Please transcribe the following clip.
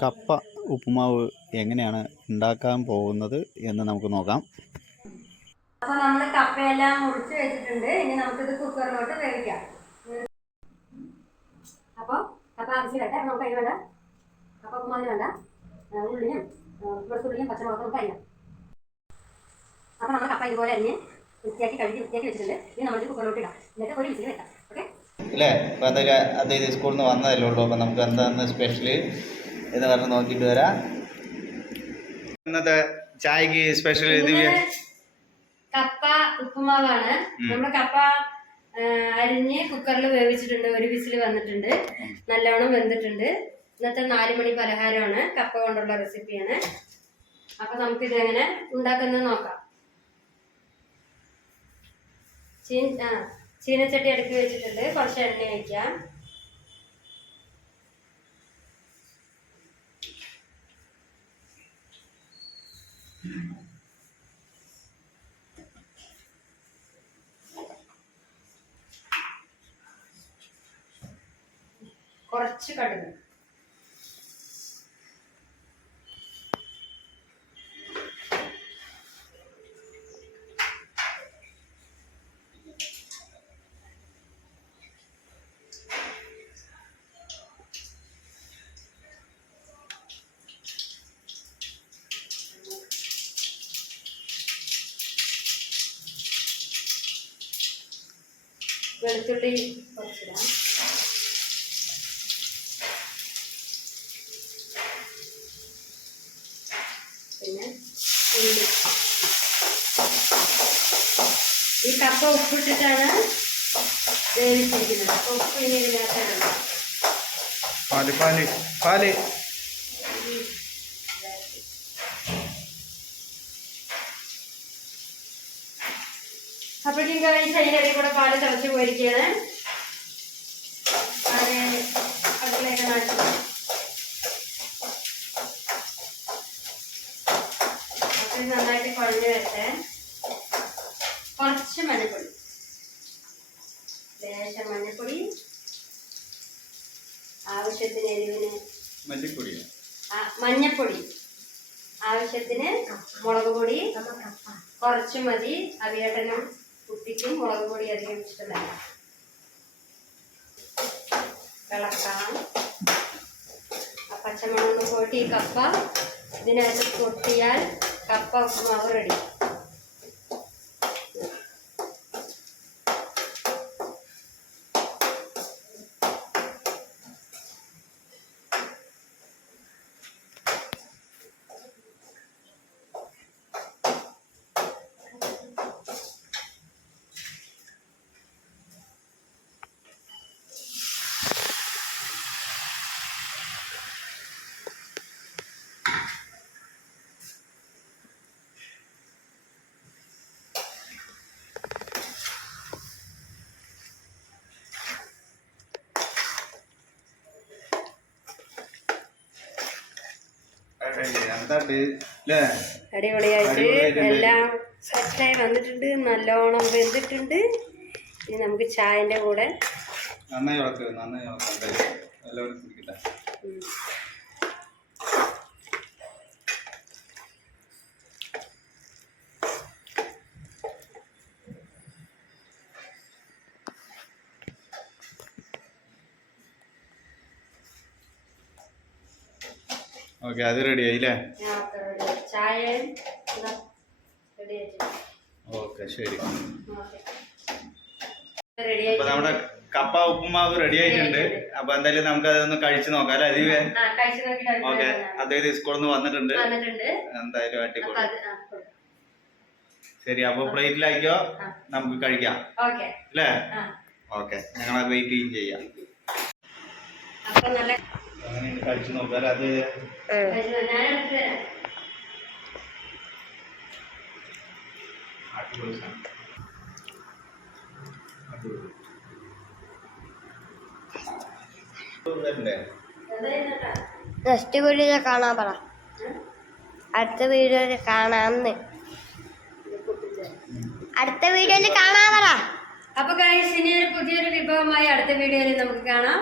കപ്പ ഉപ്പുമാവ് എങ്ങനെയാണ് ഉണ്ടാക്കാൻ പോകുന്നത് എന്ന് നമുക്ക് നോക്കാം. അപ്പോൾ നമ്മൾ കപ്പയെല്ലാം മുറിച്ച് വെച്ചിട്ടുണ്ട്. ഇനി നമുക്കിത് കുക്കറിലോട്ട് വേവിക്കാം. അപ്പോൾ കപ്പ ആവശ്യമായിട്ട് നമുക്ക് അതിന് വേണ്ട കപ്പ ഉപ്പുമാവിന് വേണ്ട ഉള്ളിയും വെളുത്തുള്ളിയും പച്ചമുളകും നമുക്ക് അരിയാം. അപ്പോൾ നമ്മൾ കപ്പ ഇതുപോലെ അരിഞ്ഞ് വൃത്തിയാക്കി വെച്ചിട്ടുണ്ട്. ഇനി നമ്മൾക്ക് കുക്കറിലോട്ട് ഇടാം. എന്നിട്ട് ഒരു വിസിൽ വെക്കാം. ഓക്കെ അല്ലേ? അപ്പോൾ അതായത് സ്കൂളിൽ നിന്ന് വന്നതല്ലേ ഉള്ളൂ. അപ്പോൾ നമുക്ക് എന്താണെന്ന് സ്പെഷ്യല് എന്ന് പറഞ്ഞ് നോക്കിയിട്ട് വരാം. ഇന്നത്തെ ചായക്ക് സ്പെഷ്യൽ കപ്പ ഉപ്പുമാവാണ്. നമ്മൾ കപ്പ അരിഞ്ഞ് കുക്കറിൽ വേവിച്ചിട്ടുണ്ട്. ഒരു വിസിൽ വന്നിട്ടുണ്ട്. നല്ലവണ്ണം വെന്തിട്ടുണ്ട്. ഇന്നത്തെ 4 മണി പലഹാരമാണ്. കപ്പ കൊണ്ടുള്ള റെസിപ്പിയാണ്. അപ്പൊ നമുക്കിത് എങ്ങനെ ഉണ്ടാക്കുന്നത് നോക്കാം. ചീനച്ചട്ടി അടുക്കി വെച്ചിട്ടുണ്ട്. കുറച്ച് എണ്ണ ഒഴിക്കാം. കുറച്ച് കടുക്, വെളുത്തുള്ളി കുറച്ചിടാം. പിന്നെ ഉള്ളി. ഈ കപ്പ ഉപ്പിട്ടിട്ടാണ് വേവിച്ചിരിക്കുന്നത്. അപ്പോൾ ഉപ്പ് ഇനി ഇതിനകത്താണ്. അപ്പോഴേക്കും കഴിച്ച് അതിനിടയിൽ കൂടെ പാല് തിളച്ച് പോയിരിക്കുകയാണ്. അത് അടുക്കളയൊക്കെ നടത്തി അപ്പോൾ നന്നായിട്ട് കുഴഞ്ഞ് വരട്ടെ. കുറച്ച് മഞ്ഞപ്പൊടി, ലേശം മഞ്ഞപ്പൊടി, ആവശ്യത്തിന് എരിവിന് മഞ്ഞപ്പൊടി, ആവശ്യത്തിന് മുളക് പൊടി കുറച്ച് മതി. അവിയേട്ടനും കുട്ടിക്കും മുളക് പൊടി അധികം ഇഷ്ടമല്ല. ഇളക്കാം. പച്ചമുളക് പോയിട്ട് ഈ കപ്പ ഇതിനകത്ത് കൊട്ടിയാൽ കപ്പ ഉപ്പുമാവ് റെഡി. അടിപൊളിയായിട്ട് എല്ലാം സെറ്റായി വന്നിട്ടുണ്ട്. നല്ലോണം വെന്തിട്ടുണ്ട്. ഇനി നമുക്ക് ചായന്റെ കൂടെ ഓക്കെ, അത് റെഡി ആയില്ലേ? ഓക്കെ, ശരി. അപ്പൊ നമ്മുടെ കപ്പ ഉപ്പുമാവ് റെഡി ആയിട്ടുണ്ട്. അപ്പൊ എന്തായാലും നമുക്ക് അതൊന്ന് കഴിച്ചു നോക്കാം അല്ലെ? അതിവേ ഓക്കെ. അദ്ദേഹം സ്കൂളിൽ നിന്ന് വന്നിട്ടുണ്ട്. എന്തായാലും അടിപൊളി. ശരി, അപ്പൊ പ്ലേറ്റിലായിക്കോ, നമുക്ക് കഴിക്കാം അല്ലേ? ഓക്കെ, ഞങ്ങളെ വെയിറ്റ് ചെയ്യാം. അങ്ങനെ കഴിച്ചു നോക്കാം. അത് നെക്സ്റ്റ് വീഡിയോയിൽ കാണാൻ പറ. അടുത്ത വീഡിയോയിൽ കാണാമെന്ന്. അടുത്ത വീഡിയോയിൽ കാണാൻ പറ. അപ്പൊ ഗൈസ്, ഇനി പുതിയൊരു വിഭവമായി അടുത്ത വീഡിയോയിൽ നമുക്ക് കാണാം.